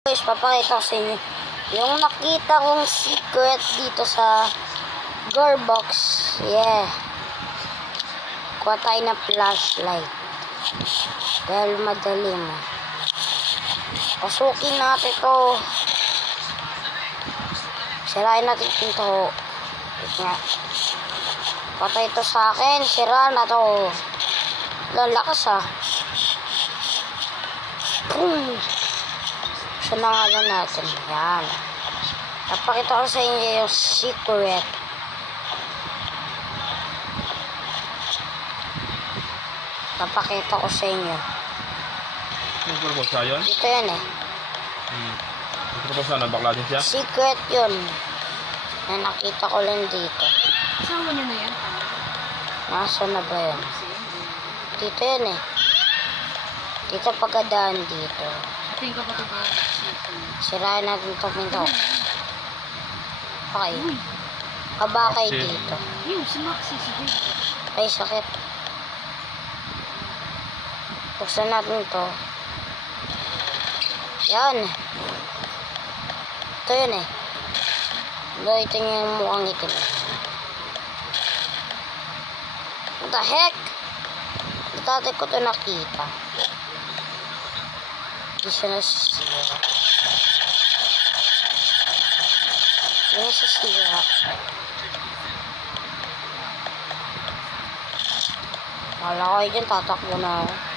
Guys, papakita ko sa inyo yung nakita kong secret dito sa Gearbox. Yeah, kuha tayo ng flashlight dahil madaling. Pasukin natin to, sirain natin pinto. Patay to sa akin, sira na to. Lalakas ah. Boom. Sanangalan natin. Yan. Napakita ko sa inyo yung secret. Napakita ko sa inyo. Nagpapos siya yun? Dito yan eh. Nagpapos siya, nabakla din siya? Secret yun. Na nakita ko lang dito. Kasama niyo na yan? Nasa na ba yun? Dito yan eh. Dito pagkadaan dito. Tingin ko pa ito ba? Sirain natin itong pinto. Okay. Kabakay dito. Yung si Maxi, sige. Ay, sakit. Buksan natin ito. Yan. Ito yun eh. Ito yung mukhang itim. What the heck? Dati ko ito nakita. Hindi siya nasisira. Hindi nasisira. Wala kayo dyan, tatakbo na ako.